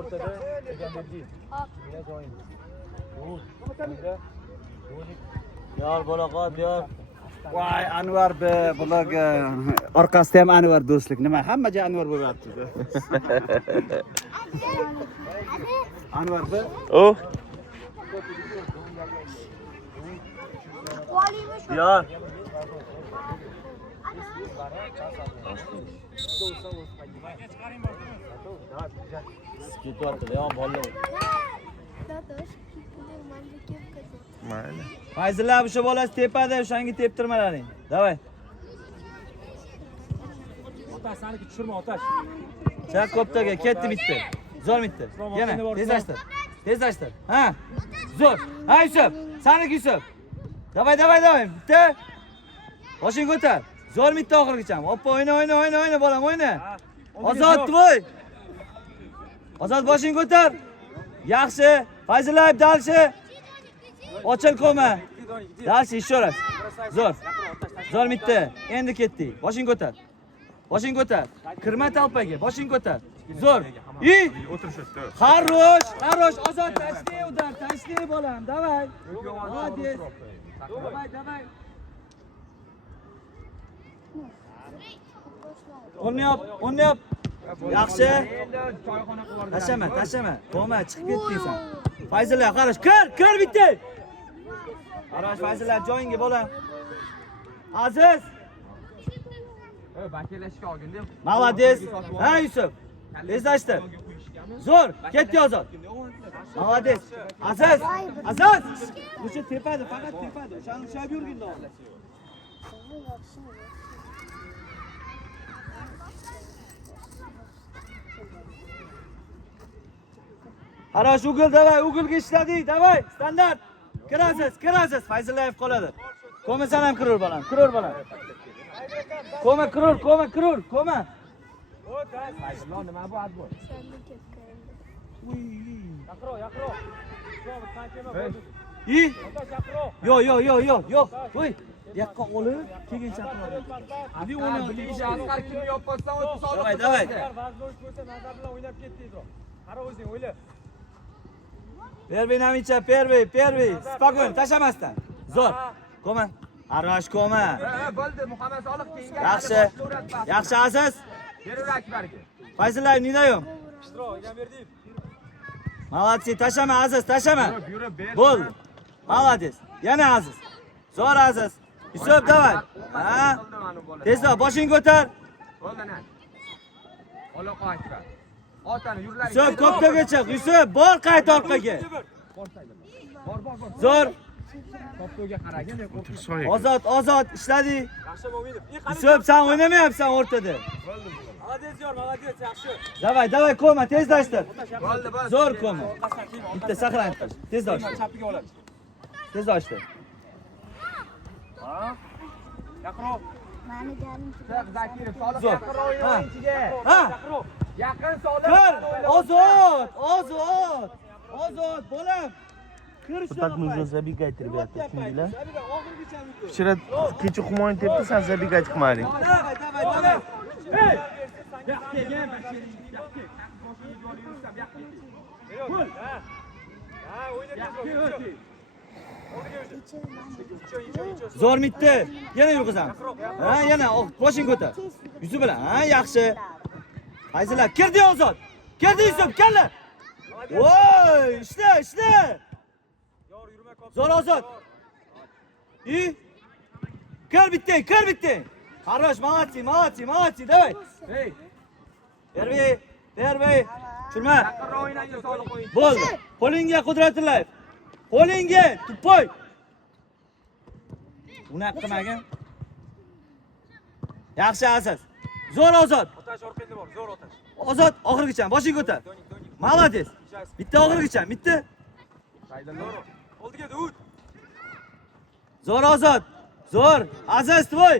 o'rtada Egamberdiev. Mina joying. Diyor bolaqa, diyor. Voy, Anvar be, bularga orqasida ham Anvar do'stlik. Nima, hamma joy Anvar bo'lyapti. Anvar be. Oh. Diyor. Ketyapti, yo bolalar. Mayli. Fayzullar o'sha bolasi tepada, o'shanga teptirmalaring. Davay. Otash saniki tushirma, Otash. Chaq ko'ptaga ketdi bitta. Zo'r bitta. Yana tezlashtir. Tezlashtir. Ha. Zo'r. Ha Yusuf, saniki Yusuf. Davay. Bitta. Boshing ko'tar. Zo'r bitta oxirgacha. Hoppa, o'yna bolam, o'yna. Ozod voy. Ozod boshing ko'tar. Yaxshi. Fayzullar dalshi. Ochil qo'ma. Dalshi еще раз. Zo'r bitta. Endi ketdi. Boshing ko'tar. Kirma talpaga. Boshing ko'tar. Zo'r. O'tirishdi. Хорош. Ozod tashlay udan. Tashlay bolam. Davay. Молодец. Давай. O'rnayap. Yaxshi. Tashama. Qo'ma, chiqib ketding sen. Fayzullar, qarash. Kir bitta. Qarash Fayzullar joyingga bolam. Aziz. Bakilashga olgin-da. Молодец. Ha Yusuf. Tezlashtir. Zo'r. Ketdi Ozod. Молодец. Aziz. O'sha tepadi, faqat tepadi. O'shani ushlab yurgin. Хорош, uгол давай, uгolga ishladik, давай. Standart. Kirasiz. Fayzullayev qoladi. Qo'ma san ham kirur bolam. Qo'ma kirur. Qo'ma. Fayzullar nima bu adbo? Yaqro. Sobit sanchema bo'ldi. Otash yaqro. Yo'q. Voy. Yoqqa olib, keyin chaqiradi. Abi uni bilinchi asqar kim yopmasdan o'tib soliq. Davay. Vazn o'ch bo'lsa nazar bilan o'ynab ketdingiz. Qara o'zing o'yla. Первый Namicha, первый. Spokon, tashamasdan. Zo'r. Qo'ma. Arash qo'ma. Bo'ldi, Muhammad Soliq keyinga. Yaxshi Aziz. Berur Akbarga. Fayzullar nidayum. Pistro, Egamberdiev. Молодцы, tashama Aziz, tashama. Bo'l. Молодец. Yana Aziz. Zo'r Aziz. Yusuf, davay. Ha? Tezroq boshing ko'tar. Bo'ldi, ana. Aloqa Akbar. Otani yurlar. Yusuf, ko'ptaga chiq. Yusuf, bor qayt orqaga. Bor. Zo'r. To'pga qaragin. Ozod, ishladi. Yaxshi Mo'minov. Yusuf, sen o'ynamayapsan o'rtada. Молодец, yaxshi. Davay, qo'ma, tezlashtir. Bo'ldi. Zo'r qo'ma. Bitta saqlanib tur. Tezlash. Chapiga oladi. Tezlashtir. Ha? Yaqro. Mani galim. Zakirov, Soliq Zo'r. yaqro o'yinchiga. Ha. Yaqin Soliq. Kir. Ozod, bolam. Kir shu. Так нужно забегать, ребята, tushundinglar? Oxirgacha yur. Vчера kecha Humoyin tepdi, sen забегать qilmading. Davay. Hey! Zo'r mitdi. Yana yurg'izam. Ha, yana boshing ko'tar. Yuzi bilan. Ha, yaxshi. Fayzullar, kirdi Ozod. Kirdi Yusuf, kalla. Voy, ishla. Zo'r Ozod. Kir bitta. Хорош, молодцы, давай. Hey. Первый. Tushirma. Yaqin o'ynaydi Soliq o'yinchi. Bo'ldi. Qo'lingga Qudratullayev. Qo'lingga, tupoy. Unaqa qilmagin. Yaxshi Aziz. Zo'r Ozod. Otash orqangda bor, zo'r Otash. Ozod oxirgacha boshing ko'tar. Молодец. Bitta oxirgacha, bitta. Oldiga Davud. Zo'r Ozod. Zo'r. Aziz tvoy.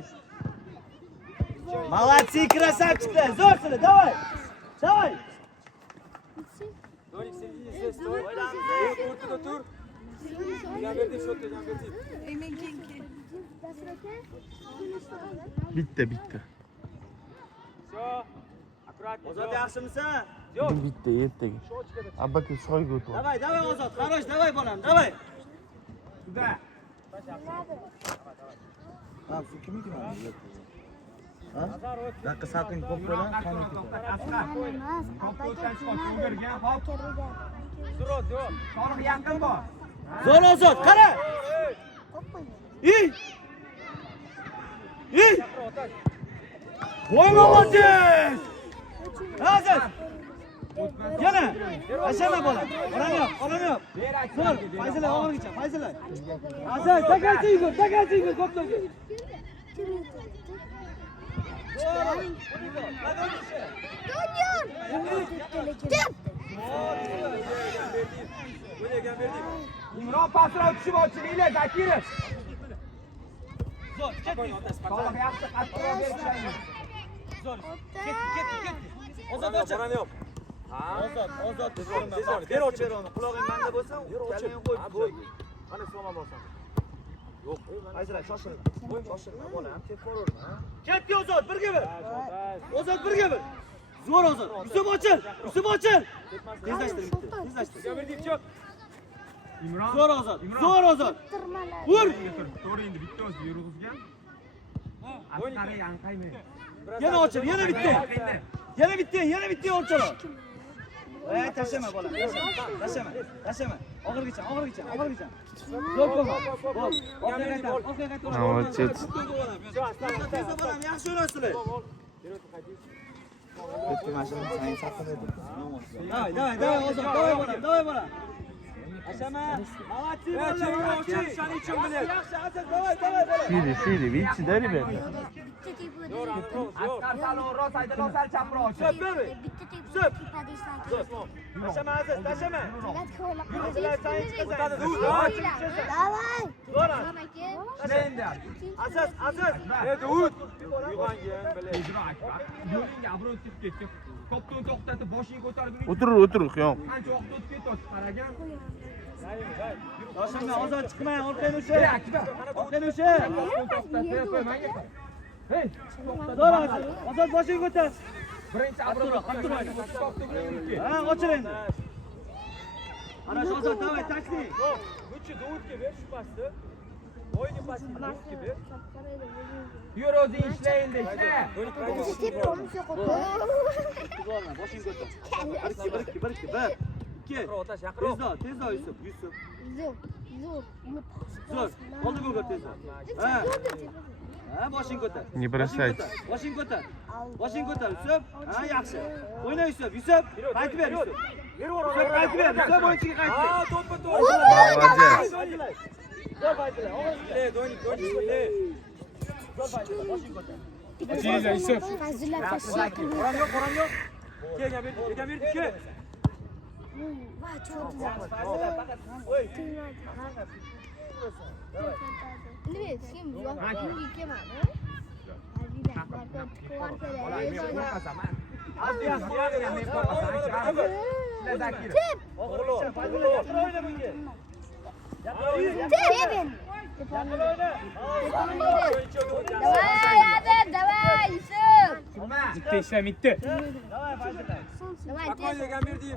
Молодцы, красавчики. Zo'r sizlar, давай. Donik sergini здесь стой. O'rtada tur. Egamberdiev shot, Egamberdiev. Bitta. Всё. Аккуратнее. Ozod yaxshimisan? Bitta ertaga. Abbaka soyga o'tib. Davay, davay Ozod. Qarosh, davay bolam, davay. Ha, shu kimniki mana? Ha? Daqiqa salqin ko'p bo'la, qaniki. Zo'r Ozod, qara. Voy молодец! Aziz! Yana! Ashama bola. Olam yo'q, olam yo'q. Zo'r, Fayzala og'irgacha, Fayzala. Aziz, takasi yugur, ko'p to'g'ri. Imron pastroq tushib ochinglar, Zakirov. Zo'r, ket. Sog'liq yaxshi, qattiqroq berishaymi? Zo'r. Ket. Ozod ochi. Bolam yo'q. Ozod. Ber ochi. Qulog'ing menda bo'lsa, Ochib qo'y. Mana so'ma bo'lsam. Yo'q, Fayzala shoshil. Shoshilma bolam, tep borurma. Ketdi Ozod, birga bir. Ozod birga bir. Zo'r Ozod. Yusuf ochil. Tezlashtir. Gaberdik cho'p. Imron. Zo'r Ozod. Vur. To'g'ri endi bitta o'zi yurg'izgan. Asqari yanqaymi? Yana ochil, yana bitta ochil. Ey, tashama bolam. Tashama. Og'irgacha. Zo'r bo'lma. Bo'l. Orqaga qaytar. Молодец. Tezda bolam, yaxshi o'ynasizlar. Bitta mashina sangi saqlaydi. Davay, Ozod, davay bolam. Ashama, молодцы, o'shaning uchun bilan. Yaxshi, Aziz, davay bolam. Шире, видите, да, ребята? Asqar salonroq saydalar sal chaproq. Tashama Aziz, tashama. Aziz. Davud. Uyg'ongin bilan. Yo'lingga abro'y tushib ketdi. To'pni to'xtatib, boshingni ko'tarib O'tir, yo'q. qancha vaqt o'tib ketdi, qaragan. Toshama, Ozod chiqmang, orqaga o'sha. Hey, Zo'r Aziz. Ozod boshingni ko'tar. birinchi abro'y Ha, ochil endi. Ana shu Ozod, davay, taksi. Lutchi Davudga ber shu pasni. O'yini pasni Davudga ber. Yur o'zing ishla endi, ishla. Boshingni ko'tar. 1 2 Otash yaqinroq. Tezda Yusuf. Zo'r. Oldiga o'gir tezda. Ha, boshingni ko'tar. Не бросайте. Boshingni ko'tar, Yusuf. Ha, yaxshi. O'yna Yusuf. Qaytib ber Yusuf. Qaytib ber. Yusuf o'yinchiga qaytib ber. Ha, to'ppa to'p. Молодец. Zo'r Fayzala. Do'nik. Zo'r Fayzala, boshingni ko'tar. Yusuf. Qo'ram yo'q. Kelga berdik, ke. Fayzala faqat o'y. Давай, Yusuf. Bitta ishlamibdi. Davay Fayzala. Spokойно gambirdi.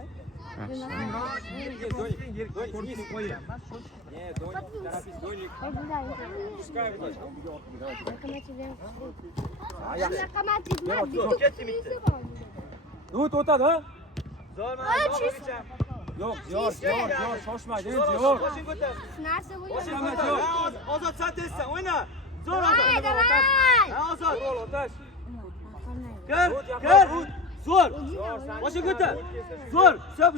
Davud o'tadi, ha? Yo'q, shoshmaydi, yo'q. Boshingni ko'tar. Narsa Ozod sen tezsan, o'yna. Zo'r Ozod. Ha, Ozod. Otash. Kir. Zo'r. Boshingni ko'tar. Zo'r. Yusuf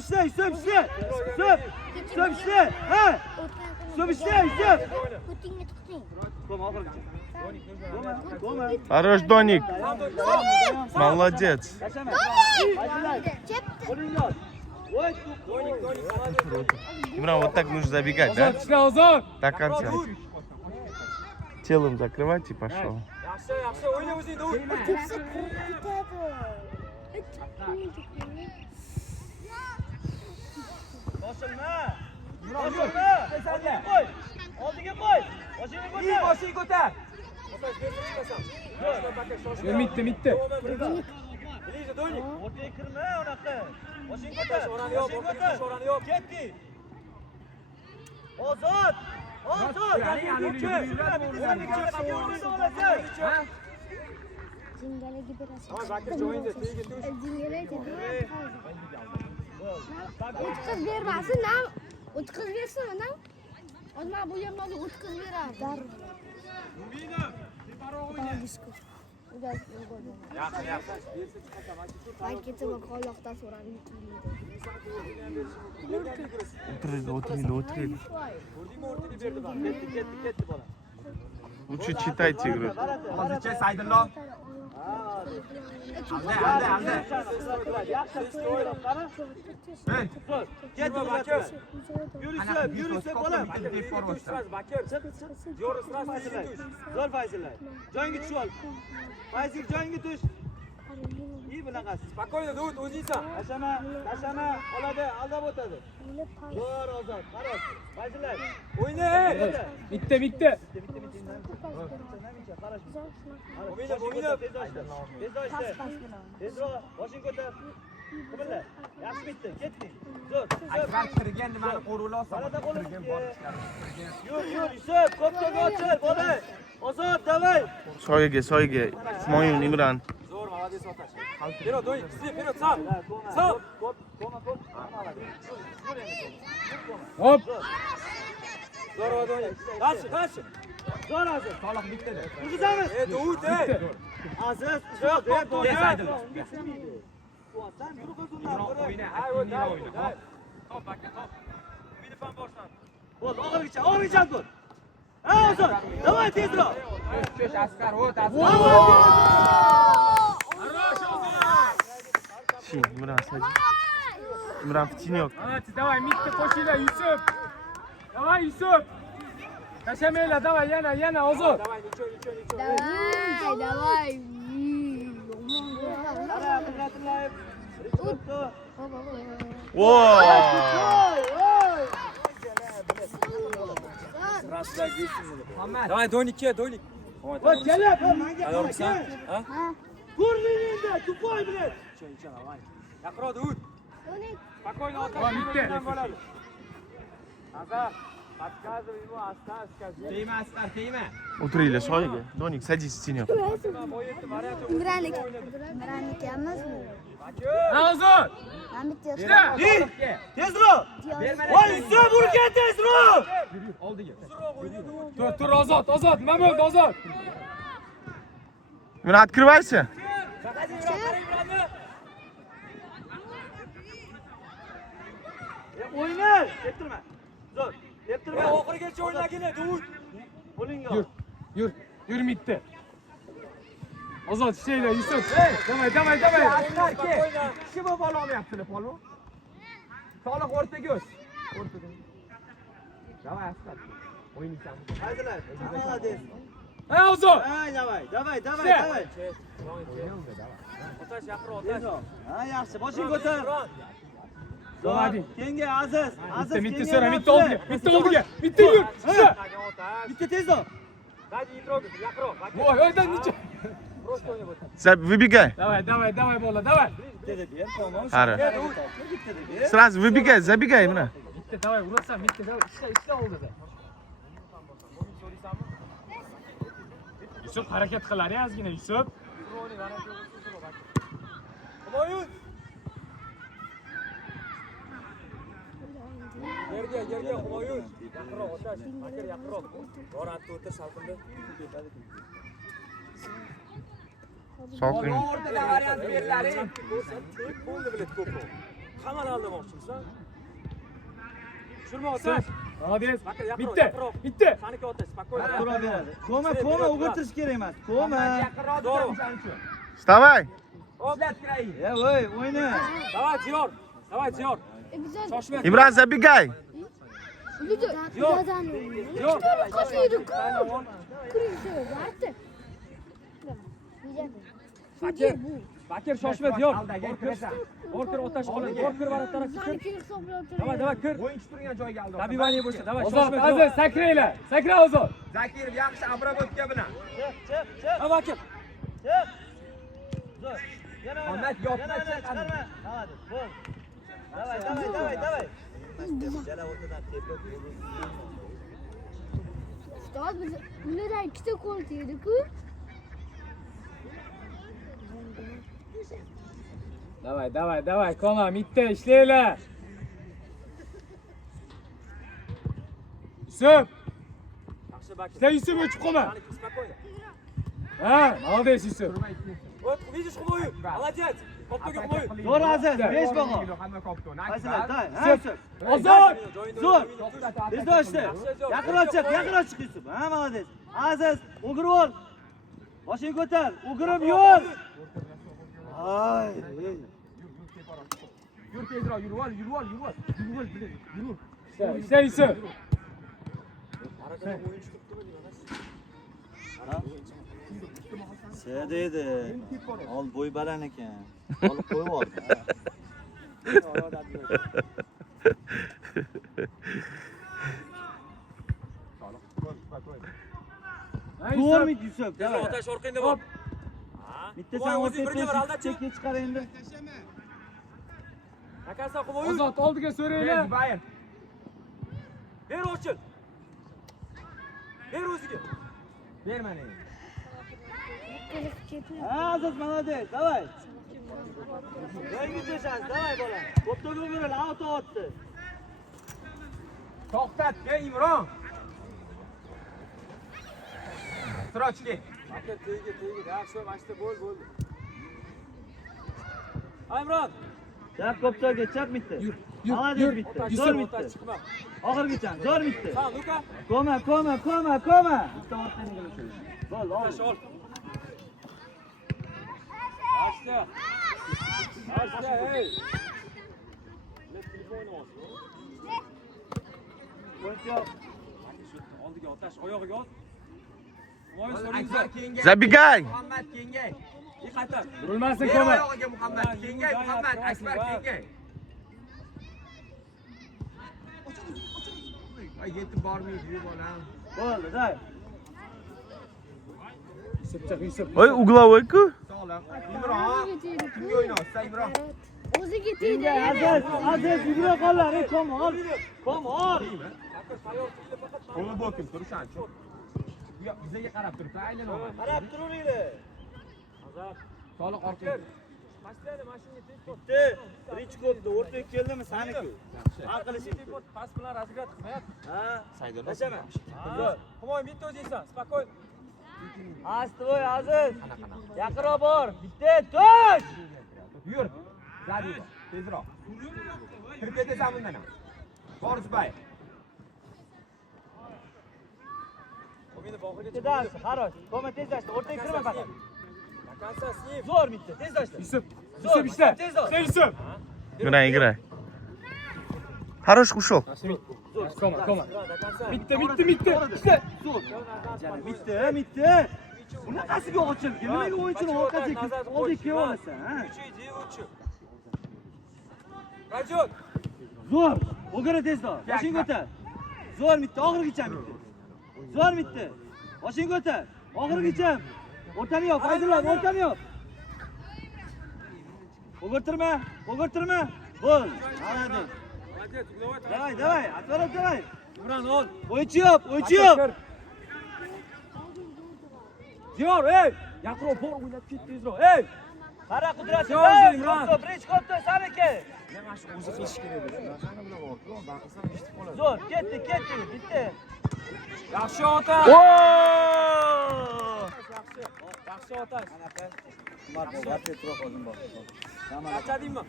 ishla. Ha. Yusuf ishla. Qo'm oxirgacha. Хорош, Доник. Молодец. Tashama. Qo'lingni ol. Voy, Do'nik. Имран, вот так нужно забегать, да? Ozod. До конца. Телом закрывать и пошел. Yaxshi, o'yna o'zing, Davud. Boshilma. Oldiga qo'y. Boshingni ko'tar. Bitta. Do'ylik. O'rtaga kirma, unaqa. Boshing ko'tar. O'rtash o'rani yo'q, o'rtash o'rani yo'q. Ketdi. Ozod. Ozod. Jingalagi biraz. Ha, Zakir joyinda, tegiga tush. Jingalagi. O'tqiz bermasin, nam. O'tqiz bersin, nam. Ozma bu yerdan o'tqiz berar. Darrov. Yaxshi, yaxshi. Paketini qoloqdan so'radi. O'tirdi. Ko'rdingmi, o'rtaga berdi bak. Ketdi bola. Лучше читайте игру. Hozircha Saydullo. Alda. Yaxshi o'ylab qara. Ketdi Bakir. Yurishib bola. Bakir. Yo'q, sirasi tush. Zo'r Fayzillar. Joyingga tushib ol. Fayzil joyingga tush. İyi bunaqasi. Spokойно, Davud, o'zingsan. Tashama, oladi, aldab o'tadi. Zo'r Ozod. Qaros. Fayzillar. O'yna. Bitti. O'yna. Tezroq, boshing ko'tar. Qimilla. Yaxshi bitdi, ketding. Zo'r. Akbar kirgan nimani qo'rulasan. Salada qo'lga. Yur, Yusuf, ko'pchaga ochil, bola. Ozod, davay. Soyga. Moyun Imron. Zo'r, молодец, Otash. Vперед, Do'ylik, vперед, sal. Sal. Hop. Zo'r, Do'ylik. Qarshi. Zo'r Aziz. Soliq bittadi. Turg'izamiz. Davud, Aziz, yo'q, deb Saydul. Sen yurib o'zingdan. O'yna. Hay, o'yna. Top, Bakir, top. Umidov ham boshlan. Bo'l, og'irgacha tur. Ha, Ozod. Davay tezroq. Cho'sh, askar, o't, Chi, Imron Sajid. Imron Fichinyoq. Давай, mitti qo'shinglar, Yusuf. Давай, Yusuf. Tashamanglar, давай, yana Ozod. Давай, ничего. Давай. Qara, Abdullayev. Rizqotto. Voy! Давай, Do'ylikka, Do'ylik. Voy, kelib, menga Tayyormisan? Ha? Ko'rligingda, tupoy bilan. Ichon, давай. Yaqroq, Davud. Spokойно, Otash. Давай, bitta. Azar. Подсказывай ему, оставь, скажи. Tegma, Askar, tegma. O'tiringlar soyga. Do'nik Sajid Fichinyoq. Imronlik emasmi? Ha, Ozod. Men bitta Tezroq. Voy, Yusuf, urgan tezroq. Tur, Ozod. Nima bo'ldi, Ozod? Imron открывайся. O'yna, keltirma. Zo'r. Keltirma. Oxirigacha o'ynagina, Davud. Qo'ling yo'q. Yur mitti. Ozod, ishlaylar, Yusuf. Давай. Askar, kishi bo'lib olmayaptilar, polvon. Soliq o'rtaga o'z. Давай, Askar. O'ynaysan. Fayzillar, молодец. Ha, Ozod. Давай. Otash, yaqroq, Otash. Ha, yaxshi. Boshing ko'tar. Hadi. Kenga Aziz. Mitti so'ra, mitti oldiga. Mitti yur. Shisa. Bitta tezroq. Dadi, yitrog'i, yaqroq. Voy, oydan necha. Просто o'ynab o'tadi. Zab, выбегай. Давай, bola, давай. Bitta deb ber, tamom. Qara. Bitta deb ber. Сразу выбегай, забегай, Imron. Bitta, давай, urasan, bitta, давай. Ishla oldida. Yusuf harakat qilar, ozgina Yusuf. Humoyun. Yerga, Humoyun. Yaqroq, Otash. Bakir, yaqroq. Bor, attı o'tir, salqinda. Soqing. O'rtada variant berlaring. Tek bo'ldi biladi ko'proq. Hammani aldamoqchimisan? Tushirma, Otash. Молодец. Bakir, yaqroq, Bitta. Saniki Otash, spokойно. Tura beradi. Koma, o'g'irtirish kerak emas. Koma. To'g'ri. Вставай. Ya, voy, o'yna. Давай, Diyor. Shoshma. Imron, забегай. Diyor. Bakir, shoshma, Diyor. Orkir, Otash qoladi. Orkir var tarafga kir. Давай, kir. O'yinchi turgan joyga oldi. Dabivani bo'lsa, давай, Ozod, shoshma. Aziz, sakranglar. Sakra, Ozod. Zakirov yaxshi Abramovga bilan. Chiq. Ha, Bakir. Chiq. Zo'r. Muhammad yopma, Yana chiqarma. Hadi, bo'l. Davay. Ustoz bulardan ikkita qo'l tegdi-ku. Давай, Koma, bitta ishlaylar. Yusuf. Ishla Yusuf, o'chib qolma. Ha, молодец, Yusuf. Вот, видишь, хмою. Молодец. Koptoga hmoyu. Zo'r Aziz, 5 bago. Hamma kopto. Qaysilar? Day, ha, Yusuf. Ozod. Zo'r. Tezda ishla. Yaqinroq chiq Yusuf. Ha, молодец. Aziz, o'girib ol. Boshingni ko'tar, o'girib yur. Ay. Yur tezroq, yurib ol. Ishla Yusuf. Deydi. Ol bo'y baland ekan. Olib qo'yib ol. To'g'rimi Yusuf? Tezroq otash orqangda bor. Bitta sen o'tib chekka chiqar endi. Akasa hmoyu. Ozod oldiga so'raylar. Bayern. Ber ochil. Ber o'ziga. Ber mana. Ha, Aziz, молодец. Давай. Yangi deshas, давай bola. Koptoga o'giril, auto otdi. To'xtat, ey Imron. Strochli. Aka tegdi. Yaxshi, mashta bo'ldi. Imron. Chap koptoga, chap bitta. Молодец bitta. Zo'r bitta. Oxirgacha, zo'r bitta. Ha, Luka. Koma. Bitta otdan qilishdi. Bo'l, ol. Ol. Ashta, hey. Telefonni ol. Qo'yib. Oldiga otash, oyog'iga ol. Voy, so'ringizlar. Забегай. Muhammad kengay. Yiqatir. Urilmasin Koma. Oyog'iga Muhammad kengay, Muhammad Akbar kengay. Ay, yetib bormaydi, yu bolam. Bo'ldi, day. Yusuf. Oy, угловой-ku. Sog'liq. Imron. Kimga o'ynayapsan, Imron? O'ziga tegdi. Aziz, yugura qollar, kom ol. Qo'li bo'kim, turishan. Bizaga qarab turibdi, aylanadi. Qarab turinglar. Soliq orqa. Pastda mashinaga tez qo'y. Bitta, birinchi kopda o'rtaga keldimi, saniki. Hal qilishing. Pas bilan razryad qilmayapti. Ha, tashama. Himoya bitta o'zingsan, spokойно. Astoy, Aziz. Yaqinroq bor. Bitta, tush. Yur. Zadiba, tezroq. Kirib ketasan bundan ham. Borisbay. O'mini bog'iga Tezdas, xarosh. Koma tezlashdi, o'rtaga kirma faqat. Kansa snif. Zo'r bitta, tezlashdi. Yusuf ishla. Ishla Yusuf. Играй. Хорош ушел. Koma. Bitta. Ishla. Zo'r. Bitta. Bunaqasiga ochildi. Nimaga o'yinchini orqasiga oldiga kelib olasan, ha? Rajot. Zo'r. O'g'ri tezda. Boshing ko'tar. Zo'r bitta, oxirigacha bitta. Zo'r bitta. Boshing ko'tar. Oxirigacha. O'rtani yo'q, Fayzullo, o'rtani yo'q. O'g'irtirma. Bo'l. Молодец. Молодец, угловой. Давай, отворот давай. Imron ol. O'ychi yo'q. Diyor, ey! Yaqinroq bor, o'ynab ket tezroq. Ey! Qara qudrati. Yo'q, Imron. Birinchi kopda saniki. Nima shu o'zi qilish kerak edi. Shuni bilan bordi, baqirsa eshitib qoladi. Zo'r, ketdi, bitta. Yaxshi ota. Yaxshi ota. Achadingmi?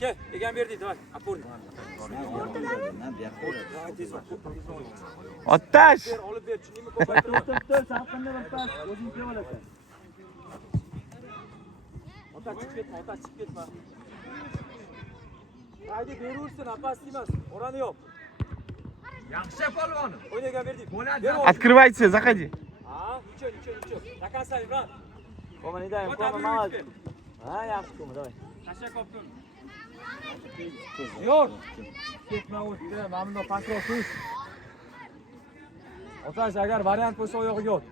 Ke, egan berdik, давай, опорник. Otash. Olib ber, tushuningmi? Ko'paytirma. Salqinda bir pas o'zing kelib olasan. Ota chiqib ketma. Haydi beraversin, apasi emas. O'rani yo'q. Yaxshi polvonim. O'ynagan berdik. Bo'ladi. Открывайте, заходи. Ha, nechun. Takansan, Imron. Koma, ne deyim? Koma, молодец. Ha, yaxshi Koma, давай. Tasha kopdim. Yo'q. Ketma o'tdi. Mana bundoq pastroq tush. Otash, agar variant bo'lsa oyog'iga ot.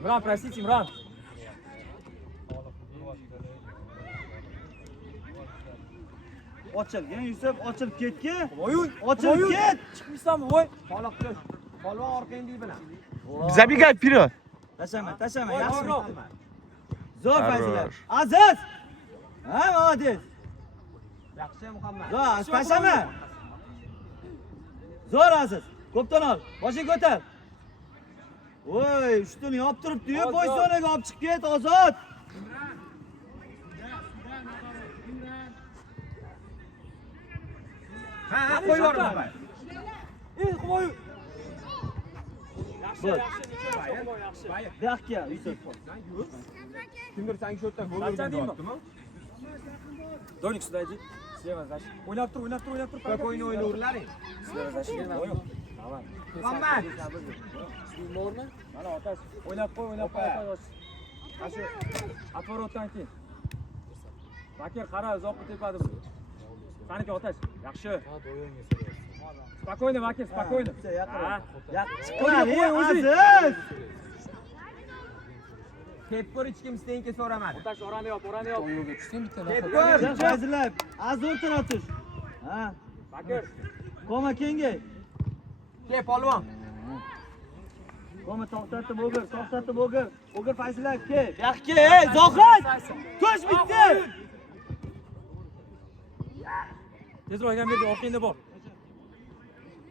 Imron, простите, Imron. Ochilgin Yusuf, ochilib ketgin. Oyun. Ochilib ket. Chiqmaysanmi voy? Paloqlash. Polvon orqangda bilan. Забегай вперед. Tashlama, tashlama. Voy, Yaxshi. to'g'ri. Zo'r Хорош. Fayzullar. Aziz. Ha, молодец. Yaxshi Muhammad. Zo'r, tashlama. Zo'r Aziz. Ko'pdan ol. Boshing ko'tar. Voy, ustini yopib turibdi-yu, Ozod. bo'y so'naga olib chiqib ket, Ozod. Ha, qo'yib yuborma. Qo'y. Bo'l. Yaxshi. Buyoqqa Yusuf. Kimdir senga shu yerdan gol urdi. Donik сюда иди. Слева, значит. O'ynab tur. Spokойно o'ynaverlaring. Слева, значит. Давай. Muhammad. Mormi? Mana otash. O'ynab qo'y, otash. Mana shu отворотdan keyin. Bakir qara, uzoqqa tepadi bu. Qaniki otash. Yaxshi. Spokойно, Bakir, spokойно. Chiqmadi, Aziz. Tepkor hech kim stenka so'ramadi. Otash orani yop. Tepkor. Fayzullar, az o'rtaga tush. Ha, Bakir. Qoma kengay. Ke polvon. Qoma to'xtatib o'gir, to'xtatib o'gir. O'gir Fayzullar ke. Buyoqqa, ey, Zohid. Ko'ch bitdi. Tezroq ekan berdi, orqangda bor.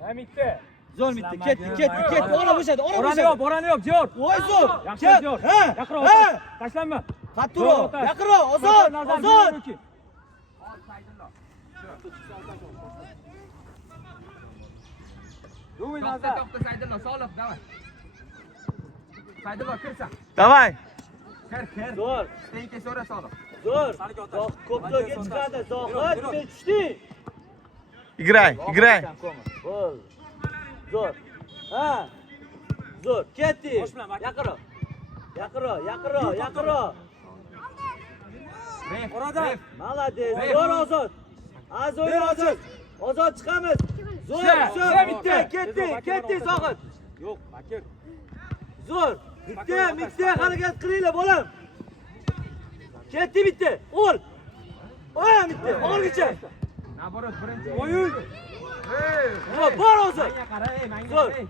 Ha, bitti. Zo'r bitdi. Ketdi. Ora bo'shadi, Orani yop, Diyor. Voy zo'r. Yaxshi, Diyor. Ha, Yaqinroq ha. otash. Tashlanma. Qattiqroq, yaqinroq, Ozod. Ozod. Yuvin To'xta, nazar. to'xta Saydullo, Solih, davay. Saydullo kirsan. Давай. Kir. Zo'r. Stenka so'ra Solih. Zo'r. Saniga otash. Ko'pto'ga chiqadi. Zohid, sen tushding. Играй. Bo'l. Zo'r. Ha. Zo'r. Ketdi. Bosh bilan, Bakir. Yaqinroq. Orada. Молодец. Zo'r Ozod. Azoy Ozod. Ozod chiqamiz. Zo'r. Sha, bitta. Ketdi Zohid. Yo'q, Bakir. Zo'r. Bitta harakat qilinglar bolam. Ketdi bitta. Ol. Bitta. Olgicha. Naborot birinchi O'yin. Bor Ozod. Menga qara, menga Zo'r. qara.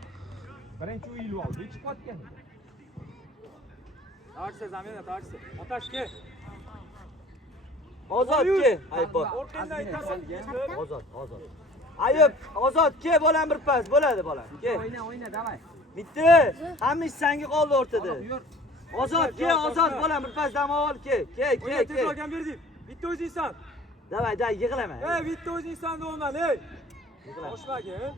Birinchi o'yin oldi, chiqayotgan. Tarsa zamina, tarsa. Otash ke. Ozod ke. Ay bor. Orqangda aytasan. Ozod. Ayub, Ozod ke bolam bir pas bo'ladi bolam. Ke. O'yna, davay. Bitti. Hamma senga qoldi o'rtada. Yur. Ozod ke, Ozod bolam bir pas dam ol ke. O'yin tezroq ham berdik. Bitta o'zingsan. Davay, yig'lama. Bitta o'zingsan deyman, ey. Boshmagin.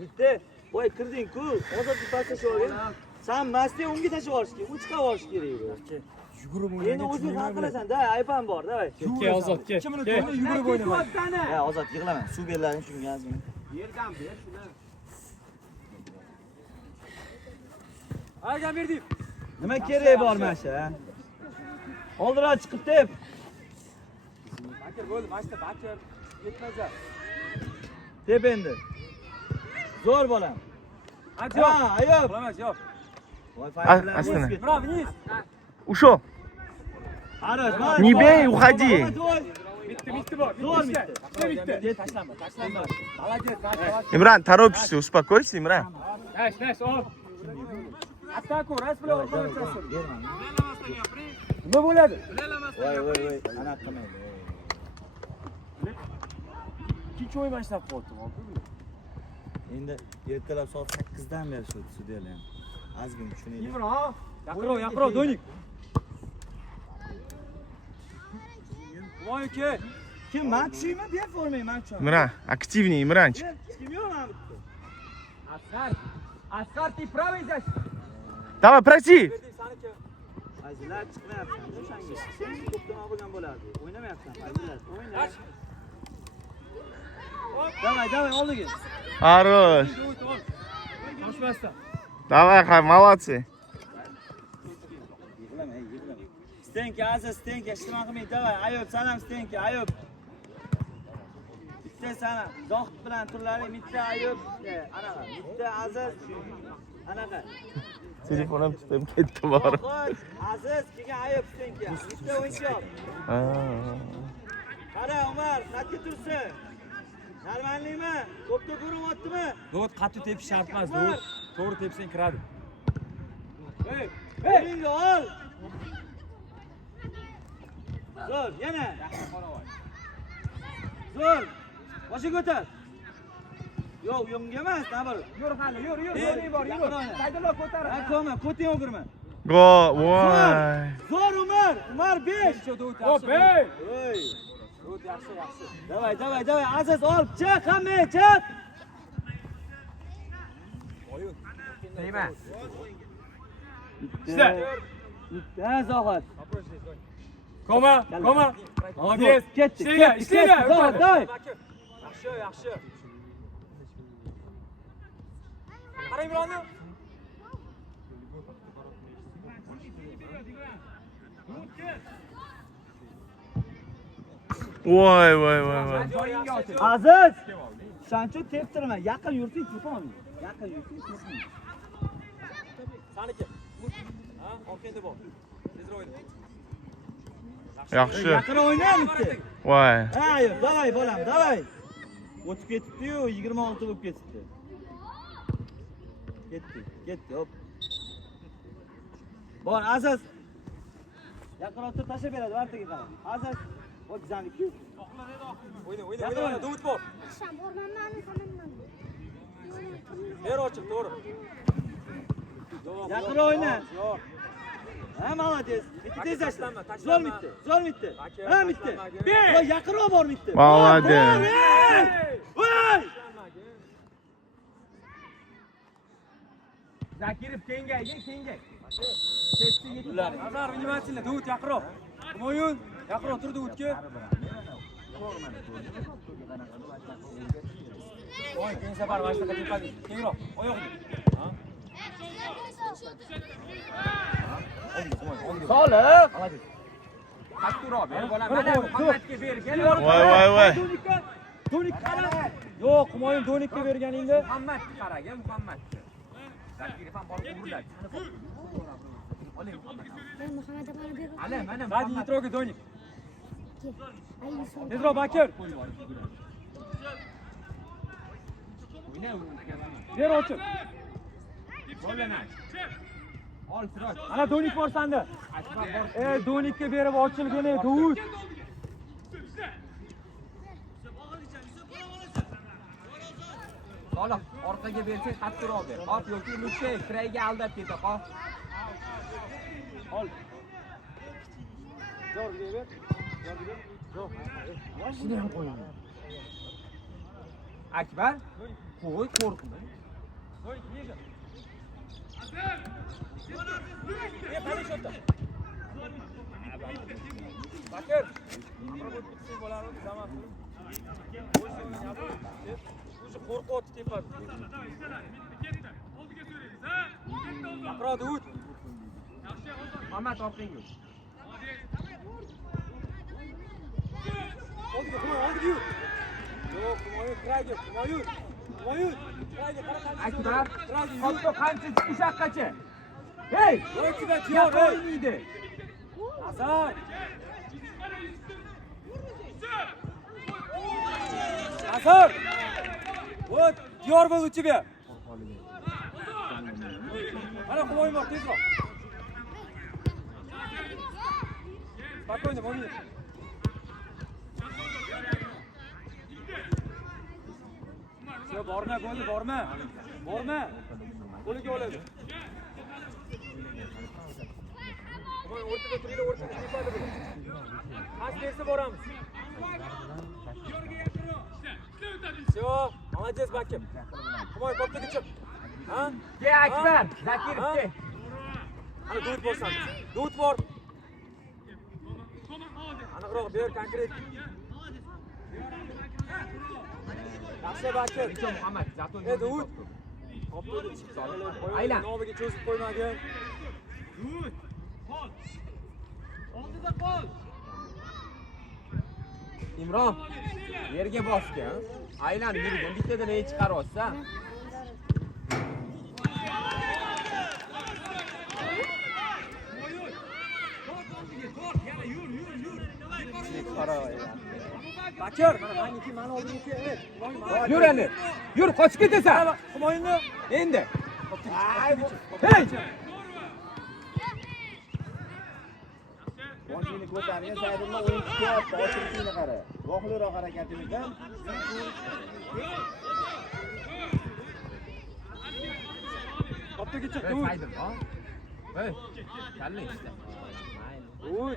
Bitti. Voy kirding-ku. Ozod bir pas tashlab olgin. Sen mastni unga tashlab olish kerak. U chiqib olish kerak. Yugurib Endi o'zing hal qilasan-da, aypam bor, davay. Ke Ozod, ke. Kimni to'g'ri yugurib o'ynamaydi. Ya Ozod yig'lama. Suv berlaring shunga azmi. Yerdan ber shuni. Aygan berdik. Nima kerak bor mana shu? Oldinroq chiqib deb. Bakir bo'ldi, mashta Bakir. Yetmazlar. Deb endi. Zo'r bolam. Hadi yo'q. Ha, Ayub. Qolamas, yo'q. Voy fayzlar. Astana. Bravo, Nis. Ушел. Qaraj, Не бей, уходи. Bitti bor. Zo'r Bitti. Tashlanma. Молодец, Bakir. Имран, торопишься, успокойся, Имран. Nash, ol. Ataku, ras bilan orqaga tashlab. Nima bo'ladi? Voy, ana qilmaydi. Ikkinchi o'yin boshlab qoldi. Endi ertalab soat 8 dan beri shu sudyalar ham. Ozgina tushunaylik. Imron. Yaqinroq, Donik. Voy, ke. Kim men tushaymi? Ber formang, men tushaman. Имран, активнее, Имранчик. Kim yo'q men bitta. Askar ты правый здесь. Давай, проси. Saniki. Azizlar chiqmayapsan. O'shanga. Sen ko'pdan olgan bo'lardi. O'ynamayapsan, azizlar. O'yna. Davay, oldiga. Хорош. Toshmasdan. Давай, молодцы. Yig'lama. Stenka, Aziz, Stenka, ishtimon qilmang. Davay, Ayub, san ham Stenka, Ayub. Bitta sana, Zohid bilan turlaring, bitta Ayub, anaqa, bitta Aziz, anaqa. Telefonum tutab ketdi bor. Zohid, Aziz, keyin Ayub, Stenka. Bitta o'yinchi yo'q. Qara Umar, qatga tursin. Normallikmi? Ko'pda ko'ryaptimi? Davud qattiq tepish shart emas, Davud. To'g'ri tepsang kiradi. Hey, qo'lingga ol. Zo'r, yana. Zo'r. Boshi ko'tar. Yo'q, uyimga emas, nabir. Yur hali, yur. Yo'ling bor, yur. Saydullo ko'tar. Ha, ko'ma, ko'ting o'girma. Gol. Voy. Zo'r Umar, Umar 5. Davud Hop, yaxshi. hey! Oy. Davud yaxshi. Davay, Aziz ol, chiq, hamma chiq. Nima? Bitta. Bitta Zohid. Koma. Молодец. Ketdi. Ishlaylar. Zohid, davay. Yaxshi. Qara Imronni. Voy. Joyingga ochil. Aziz. Sancho teptirma, yaqin yursang tepolmaysan. Yaqin yursang tepolmaysan. Saniki. Ha, orqangda bor. Tezroq o'yna. Yaxshi. Yaqin o'yna bitta. Voy. Ha, davay bolam, davay. O'tib ketibdi-yu, 26 bo'lib ketibdi. Ketdi, hop. Bor, Aziz. Yaqinroq tur tashlab beradi, vartaga qara. Aziz, hop bizaniki. O'yna. Davud bor. Ber ochiq, to'g'ri. Yaqin o'yna. Ha, молодец. Bitta tez tashla. Zo'r bitta. Ha, bitta. Voy, yaqinroq bor bitta. Молодец. Voy! Zakirov kengayga. Nazar, vнимательно. Davud yaqinroq. Humoyun, yaqinroq tur Davudga. Voy, keyin safar mana shunaqa tepadi. Kengroq, oyog'ini. Ha? Solib. Qattiqroq ber bolam. Mana Muhammadga bergan. Voy. Donik qara. Yo'q, Humoyun Donikka berganingda. Muhammadga qaraga, Muhammadga. Zakirov ham borib uriladi. Oling Muhammad. Ala, mana Hadi Yitroga Donik. Tezroq Bakir. Ber ochiq. Qo'llanach. Ol Siroj. Ana Donik bor senda. Donikka berib ochilgani Davud. Solih, orqaga bersang qattiqroq ber. Hop yoki Lukshay kirayga aldab keta, hop. Ol. Zo'rga ber. Yo'q. Shuni ham qo'yaman. Akbar, qo'y qo'rqma. Donik yega. Qani shotda. Bakir. Bo'lardi, zaman turib. O'zi qo'rqyapti tepadi. Yaqinroq Davud. Muhammad orqangga. Oldiga yur. Yo'q, Humoyun kirayga, Humoyun. Kirayga qara. Akbar, qoldi qancha chiqishaqqacha. Hey, Yo'qchiga tiyor, hey. o'ynaydi. Hasan. Вот, tiyor bo'l u тебя. Mana Humoyun bor, tezroq. Spokойно, momент. Все, borma, bo'ldi, borma. Qo'liga oladi. Voy, o'rtada turinglar, tepadi bu. Pas bersa boramiz. Все, молодец, Bakir. Humoy, koptaga chiq. Ha? Ke Akbar, Zakirov ke. Ana Davud borsan. Davud bor. Aniqroq ber, konkret. Yaxshi Bakir. Necha Muhammad, zato. Davud. Koptaga chiq. Aylan. Nomiga cho'zib qo'ymagin. Imron, yerga bosga. Aylanib yurgan, bittadan ne chiqaryapsa? Qara. Bakir, mana oldiniki, evet. Yur endi. Yur, qochib ketasan. Humoyinni Endi. hey! Boshini ko'targan Saidullo o'yin chiqyapti. Ochilishini qara. Vohliroq harakatimizdan. Qoptaga chiq, Hey, Saidul, ha? Hey, kalli işte. Uy.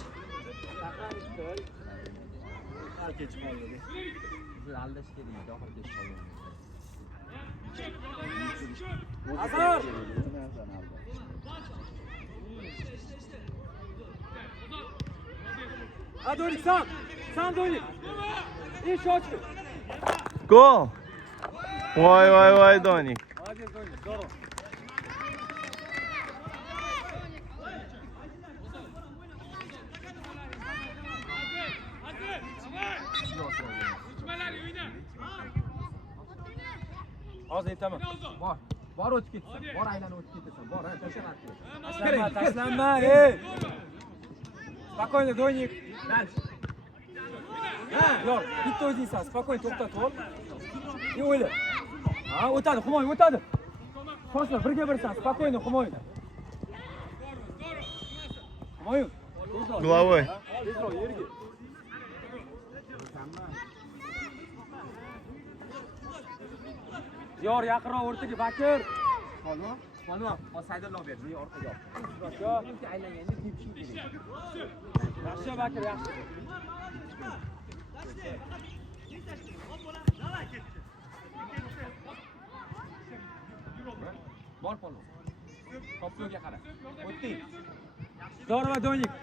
Siz aldash keling, dohir kech qolgan. Azar. Hadi oynik sen. Sen de oynik. İyi şut. Gol. Voy Donik. Hadi oynik. Doğru. Az aytaman. Bor o'tib ketasan. Bor aylanib o'tib ketasan. Bor, ha, tashlab. Taslanma, taslanma, ey. Spokойно, Donik. Dальше. Ha, yo'q, bitta o'zingsan, spokойно to'xtat ol. И o'yla. Ha, o'tadi, Humoyin o'tadi. Shoshma, birga birsan, spokойно, Humoyin. Humoyin. Головой. Tezroq yerga. Yor yaqinroq o'rtaga Bakir. Polvon, Saidullo berdi, orqaga ol. Yo'q. Chunki aylanganda tepishing kerak. Yaxshi Bakir, yaxshi. Bor polvon. Kopyoga qara. O'tding. Zo'r va Donik.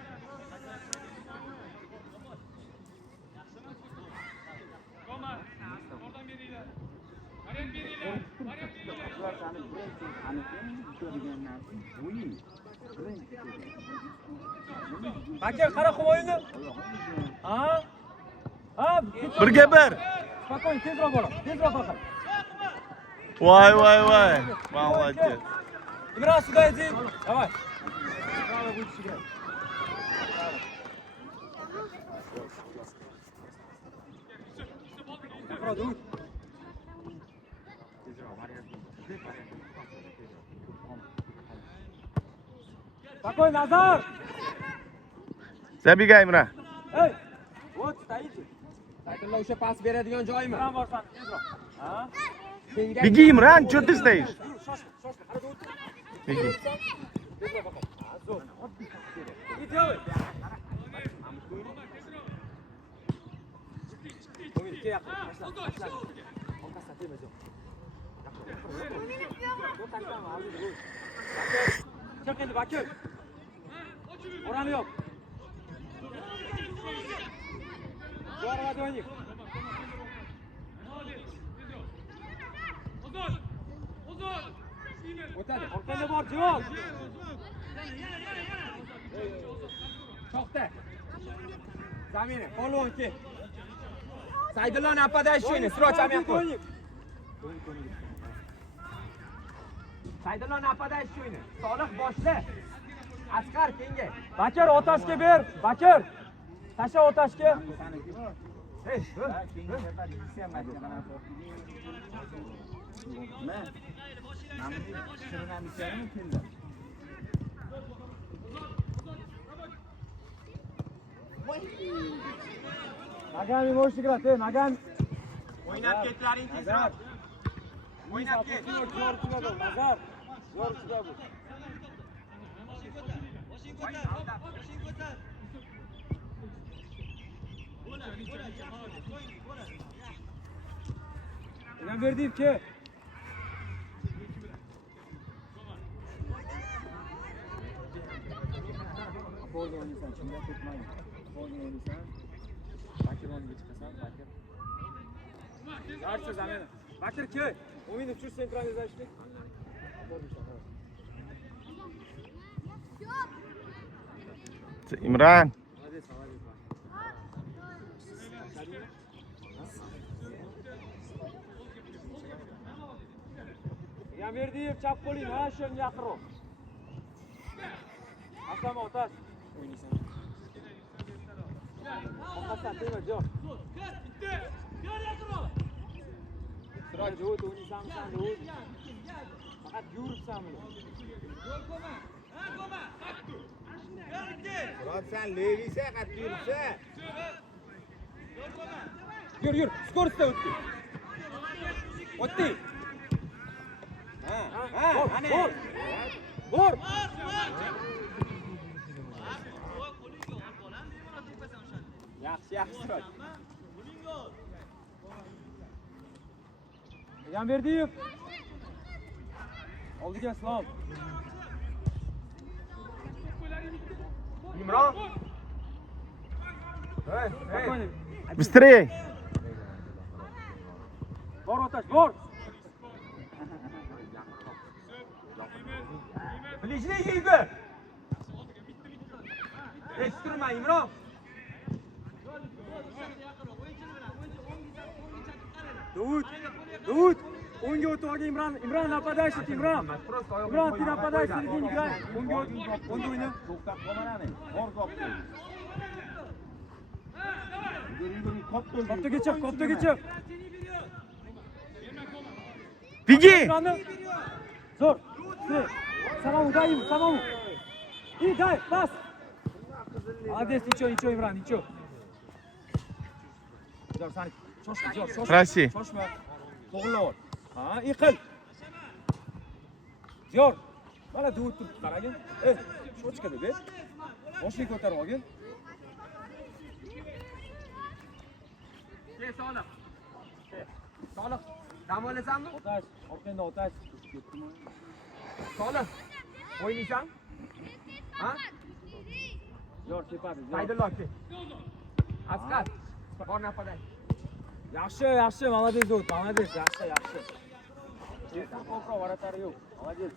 Bakir, qara Humoyinni. Ha? Ha, Birga bir. spokойно, tezroq bola. Tezroq faqat. Voy. Молодец. Imron sуда idim. Давай. Bravo. Спокойно, Назар! Zabiga Imron. Ey! Вот, стоите. Saidullo o'sha pas beradigan joymi? Imron borsan, tezroq. Ha? Begi Imron, что ты стоишь? Shoshma, qara o't. Begi. Tezroq baqa. Zo'r. И делай. O'yinga yaqin. Tashla. Orqasidan temaz yo'q. Chiq endi Bakir. O'rani yo'q. Zo'r va Donik. O'tadi. Orqada bor, javob. To'xta. Zamina, polvon kel. Saidullo нападающийni, срочно men qo'y. Saidullo нападающийni. Solih boshla. Asqar kenga. Bakir otashga ber. Bakir. Tasha otashga. Hey, Nagani mo'sh играть, Nagan. o'ynab ketlaring tezroq. O'ynab ket. Zo'r chiqadi, Nazar. Zo'r chiqadi. Yan verdim ki. Bolga o'ynaysan, chinda ketmaydi. Bolga o'ynaysan. Bakir o'yniga chiqasan, Bakir. Yaxshi zamina. Bakir ke. O'yinni chur sentralizashlik. Imron. Yan verdim, chap qo'ling, ha, shu yaqinroq. Aslama otash. O'ynaysan. Qo'rqmasdan tegma, yo'q. Siroj yo'q, o'ynaysanmi sen yo'q. Faqat yuribsan buni. Siroj sen levisa, qattiq yuribsa. Yur, skorostda o'tdi. O'tdi. Ana. Bor. Yaxshi Siroj. Egamberdiyev. Oldiga Islom. Imron. Hey. Быстрее. Bor Otash, bor. Ближний yig'i. Eshittirma Imron. Davud. O'ngga o'tib olgan Imron нападающий Imron. Imron ты нападающий, sergin играй. O'ngga o'yna. To'xtab qolmani. Bor to'xtab. Koptaga chiq. Bigi. Zo'r. Самому дай, самому. И дай, пас. Молодец, ничего, Имран, ничего. Zo'r, sani. Shoshma, shoshma. Россия. Shoshma. To'g'rilab ol. Ha, yiqil. Zo'r. Mana Davud turibdi, qaragin. Shochka dedi. Boshini ko'tarib olgin. Soliq. Soliq. Dam olasanmi? Otash, orqangda Otash. Soliq. O'ynaysan? Ha? Zo'r, tepadi. Saydullo aka. Asqar. Bor napaday. Yaxshi, молодец, Davud, молодец, yaxshi. Ko'proq varatari yo'q. Молодец.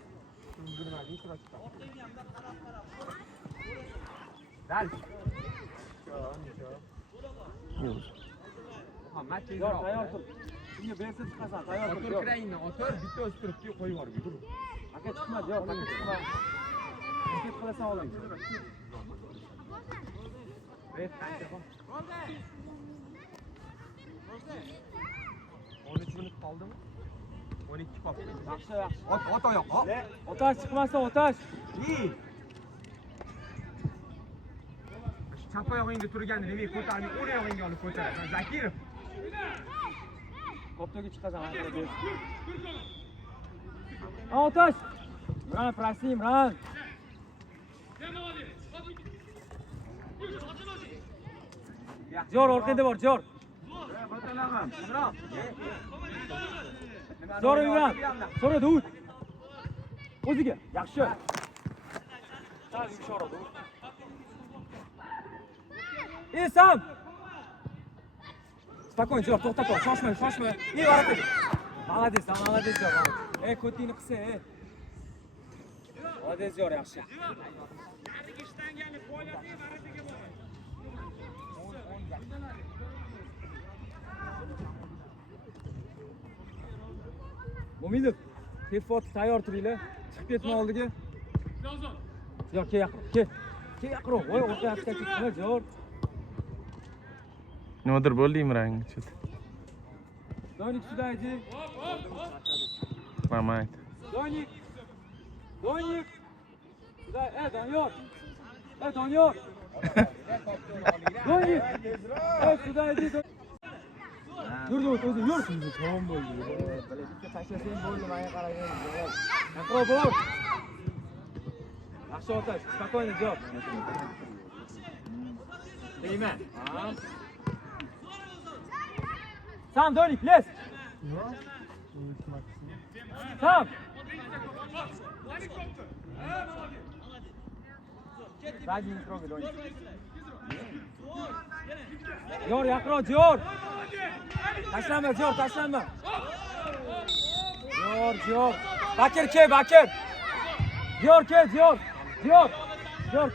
Dal. Muhammad Zo'r, tayyor tur. Shunga bersa chiqasan, tayyor tur. Otur kirayinni, otur. Bitta o'sib turibdi, qo'yib yuborib yur. Aka chiqmadi, yo'q, aka chiqmadi. Ket qilasan oling. Bet qancha bor? 13 minut qoldimi? 12 qoldi. Yaxshi. Ot oyoq, hop. Otash chiqmasa, Otash. Chap oyog'ingda turganini demak ko'tarmay, o'ng oyog'ingga olib ko'tarasan. Zakirov. Koptaga chiqasan, aka ber. Otash. Imron, prosi, Imron. Zo'r, orqangda bor, zo'r. Zo'r Imron. So'ra Davud. O'ziga. Yaxshi. Sal yumshoqroq Davud. Sam. Spokойно, zo'r, to'xtab qol. Shoshma. Varat. Молодец, zo'r. Ko'tingni qilsa, Молодец, zo'r, yaxshi. Mo'minov, telefon tayyor turinglar. Chiqib ketma oldiga. Zo'r, kel yaqin. Kel yaqinroq. Voy, o'rtaga chiqma, zo'r. Nimadir bo'ldi Imron. Donik shuda aydi. Rahmat. Donik. Shuda, Doniyor. Doniyor. Donik. Shuda aydi. Yur, o'zi yur. Tamam bo'ldi. Tashlasang bo'ldi, menga qaragin. Yaqinroq bor. Yaxshi Otash, spokойно, zo'r. Deyman. Sam, Donik, les. Sam. Задний не трогай, Доник. Zo'r, yaqinroq, zo'r. Tashlama, zo'r, tashlama. Zo'r. Bakir, Bakir. Zo'r, zo'r. Zo'r,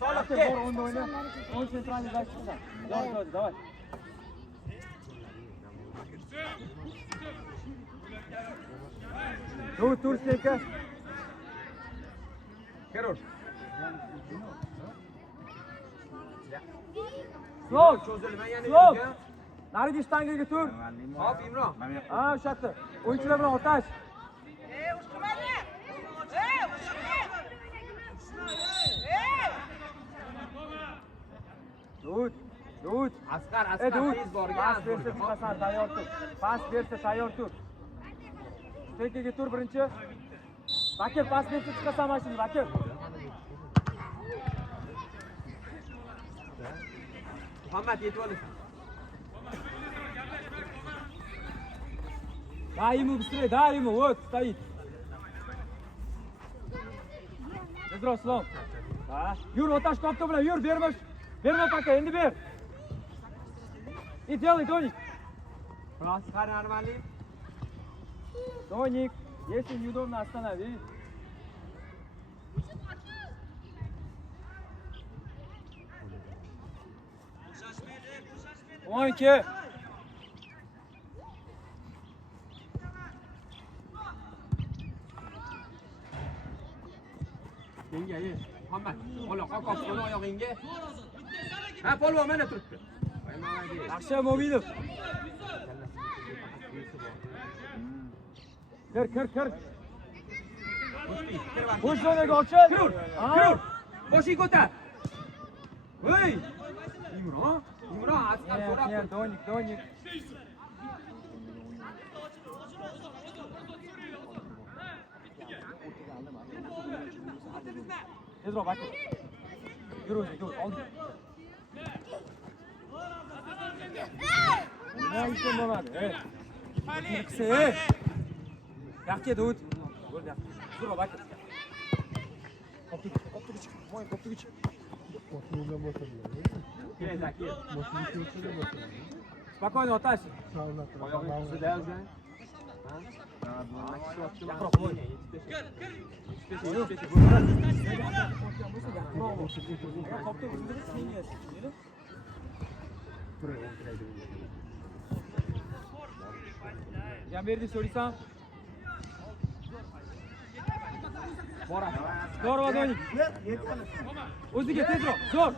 Soliq, bor, o'nda o'yna. O'ng sentralni chiqsan. Zo'r, davay. Tur, seka. Kerur. Slov. Cho'zilmagan Slov. yerga. Narigi shtangaga tur. Hop, Imron. Ha, o'sha yerda. O'yinchilar bilan o'tash. Dud. Asqar, Dud. tez borgan. Pas bersa chiqasan, tayyor tur. Pas bersa tayyor tur. Tekkaga tur birinchi. Bakir pas bersa chiqasan mana shuni, Bakir. Muhammad yetib ol. Дай ему быстрее, дай ему, вот, стоит. Tezroq, Islom. Ha, yur, o'tash topdi bilan, yur, berma paka, endi ber. И делай, Доник. Asqar Arvali. Доник, если неудобно, останови. O'yinchi. Menga ye. Muhammad, qo'l qo'l qo'l oyog'ingga. Ha, polvon mana turibdi. Voy молодец. Yaxshi, Mo'minov. Kir. Bo'sh zonaga ochil. Kirur. Boshing ko'tar. Voy! Imron, Asqar so'rab. Доник. Tezroq, Bakir. Yur o'zi, yur, oldi. Nima uchun bo'lmadi? Yaxshi Dud. Bo'ldi. Tezroq, Bakir. Qoptiga chiq. Mo'y qoptiga chiq. Kel, Zakir. Spokojno o'tash. Oyog'ing ustida o'zi. Yaqinroq qo'y. Jamberdi so'raysan. Boradi. Zo'r Donik. O'ziga tezroq, zo'r.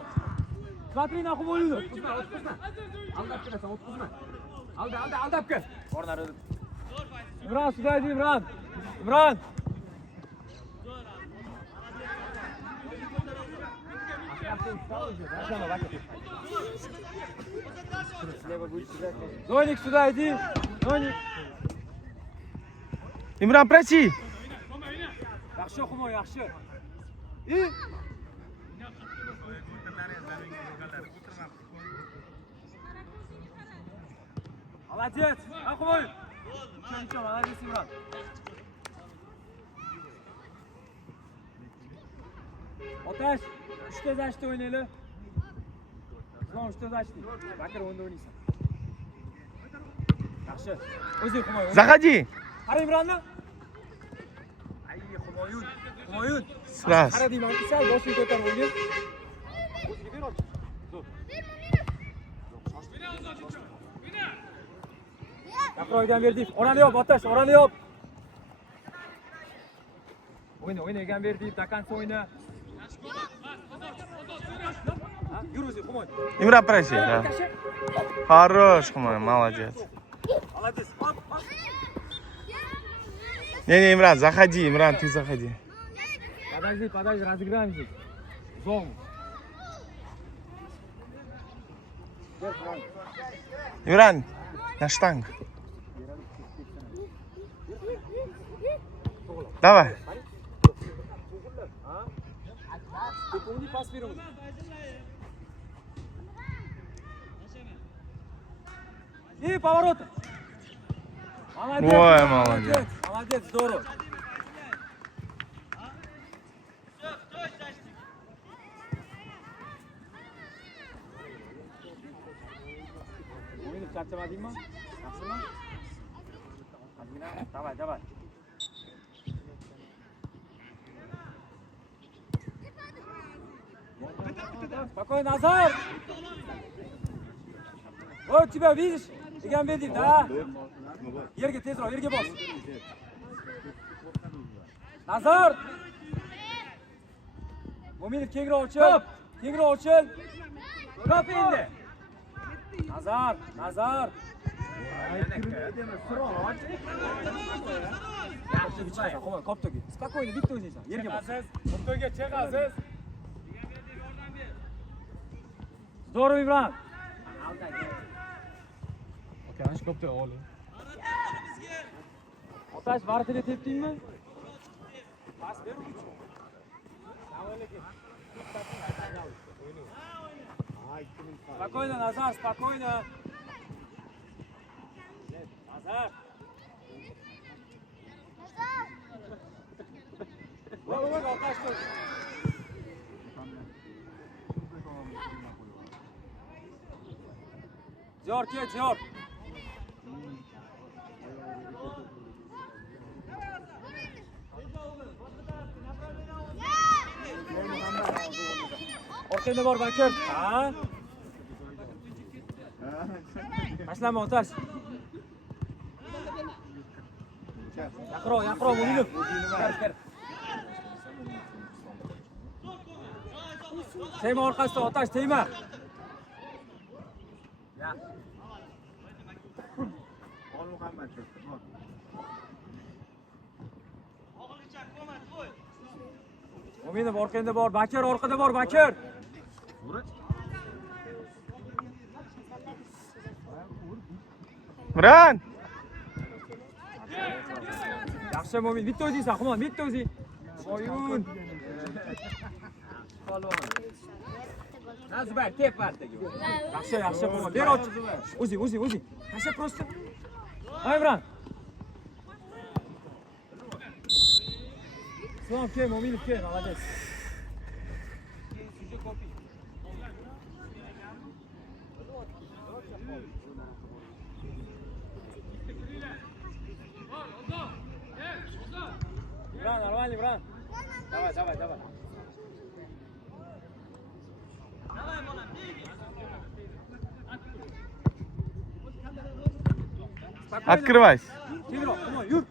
Смотри на хумолину. Aldab kelasan, o'tkazma. Aldab kel. Bornari. Imron, sudaydi Imron. Imron. Donik sudaydi. Donik. Imron, prosi. Yaxshi Humo, yaxshi. Молодец. Ахуй. Ничего, молодец, Имран. Otash, 3ta zashda o'ynayli. Islom 3ta zashda. Bakir o'nda o'ynaysan. Yaxshi. O'zing Humoy. Zahaji. Qara Imronni. Ay, Humoyun. Sras. Qara deyman, sal boshini ko'tarib o'ynay. O'ziga ber olchi. Zo'r. Yaqroydan berdik. Orani yop, Otash, orani yop. O'yna, Egamberdiyev, Dakansa o'yna. Yur o'zi, Humoy. Imron, prosi. Хорош, Humoy, молодец. Молодец. Не, Имрон, заходи, Имрон, ты заходи. Подожди, разыграем здесь. Зону. Имрон, на штанг. Давай. Помни пас вперед. И поворот. Молодец. Ой, молодец. Молодец, здорово. O'yinib charchamadingmi? Yaxshimi? Давай. Спокойно, Назар! Вот тебя, видишь? Egamberdiyev, да? Yerga tezroq, yerga bos. Nazar! Mo'minov kengroq ochil. Top endi. Nazar. Yaxshi bichasan, qo'y, kopto'ga. Spokойно, bitta o'zingsan. Yerga bos. To'rtga chiq Aziz. Здорово, Ibran. Akash kopto'ga ol. Otash vartiga tepdingmi? Спокойно, Nazar, спокойно. Nazar. Otash tur. Diyor ke, Diyor. Ortaya bor Bakir. Ha? Tashlama Otash. Yaqro, o'ynab. Kir. Tegma orqasida Otash, tegma. Ya. Ol Muhammad. O'minov orqangda bor, Bakir orqada bor, Bakir. Imron. Yaxshi Mo'min, bitta o'zingsan, Xumon, bitta o'zing. Oyun. Nazbar, tep partdagi. Yaxshi, Xumon. Ber och. O'zing. Tasha просто. Ay, Imron. Islom kel, Mo'minov kel, молодец. Ibran, нормально, Ibran. Давай. Открывайся. Tezroq, Xumon, yur.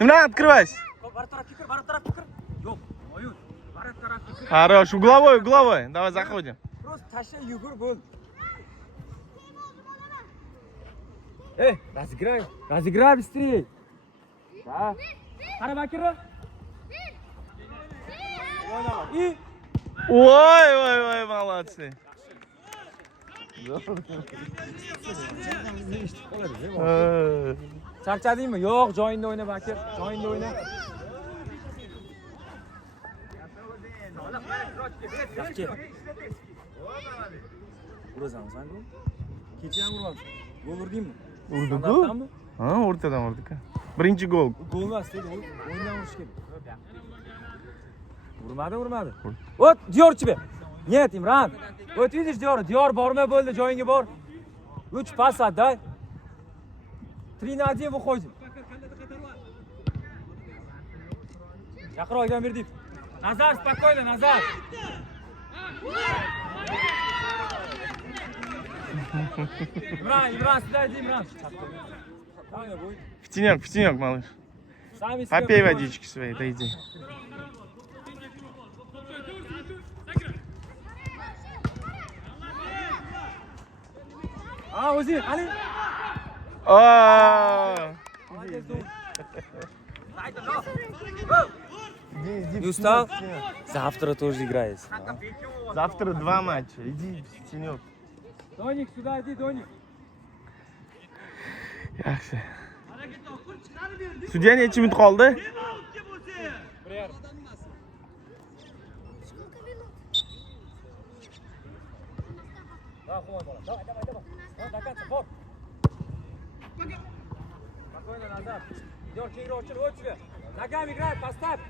Imron, открывайся. Барат taraf fikr. Yo'q, oyun. Барат taraf fikr. Хорош. Угловой. Давай заходим. Просто tasha yugur bo'l. Ey, разыграй быстрее. Да. Qara Bakirni. O'ynama. И Ой, молодцы. Charchadingmi? Yo'q, joyingda o'yna Bakir. Joyingda o'yna. Yaxshi. Urasan sen-ku? Kecha ham urmabsan. Gol urdingmi? Urdi-ku? Ha, o'rtadan urdi-ku. Birinchi gol. Gol emas, dedi. O'yindan urish kerak. Urmadi. O't, Diyorchi be. Нет, Imron. O't, видишь, Diyor bormay bo'ldi, joyingga bor. 3 pas отдай. 3-1 выходим. Yaqroq olgan berdik. Nazar, спокойно, Nazar. Imron, сюда иди, Imron. Птенек, малыш. Попей водички своей, иди. O'zi, qani? Не устал? Завтра тоже играется. Завтра 2 матча. Иди, Птенек. Доник, сюда иди, Доник. Yaxshi. Sudya necha minut qoldi? Давай, докатывай, бор. Спокойно, назад. Идёшь, игрочек, вот тебе. Ногами играй, поставь.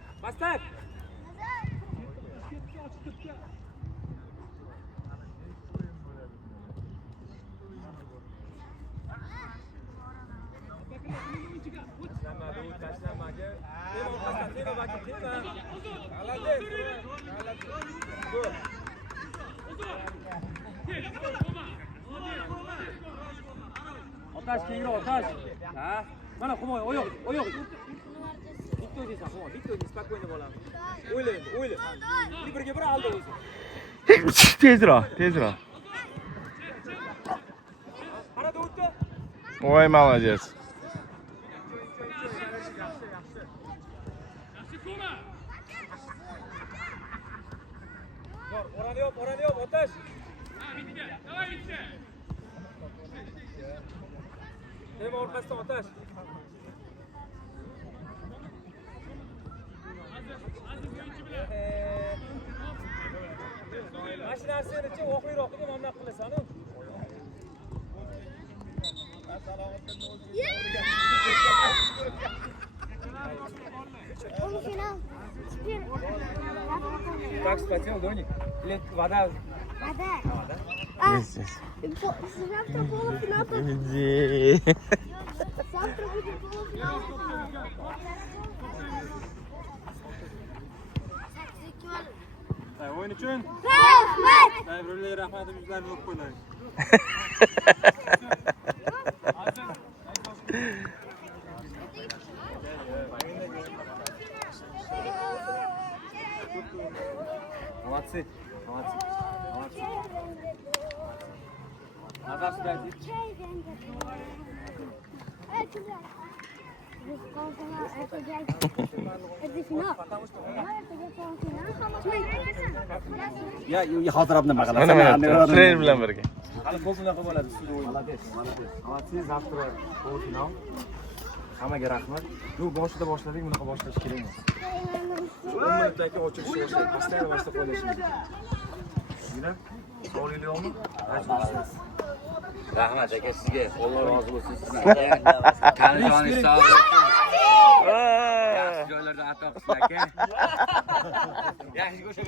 Otash, kengroq otash. Ha? Mana Xumoy, oyoq. Bitta o'zingsan, Xumoy, bitta o'zing, spokойно bo'lamiz. O'yla endi. Birga bir alda o'zi. Tezroq, tezroq. Qarada o'tdi. Voy, молодец. O'ranyap, otash. Tema orqasidan otash. Mana narsani-chi oxirroqqa mana bunaqa qilasan-ku. Полуфинал. Теперь Как вспотел, Доник? Или вода? вода. Здесь. Завтра полуфинал. Иди. Завтра будет полуфинал. O'yin uchun Rahmat. birovlarga rahmatimizni berib qo'yaylik. Молодцы. Назад сюда иди. Ya xotirab nima qilasan? Mana mana. Trener bilan birga. Hali ko'p unaqa bo'ladi. Молодцы, завтра полуфинал. Hammaga rahmat. Bu boshida boshladik, bunaqa boshlash kerak emas. 10 minutdan keyin ochilish boshlaydi. Постоянно boshlab qo'yishimiz. Mana sog'likmi? Rahmat aka sizga. Alloh rozi bo'lsin sizdan. Qani sog' yaxshi joylarda ato qilsin aka. Yaxshi go'sha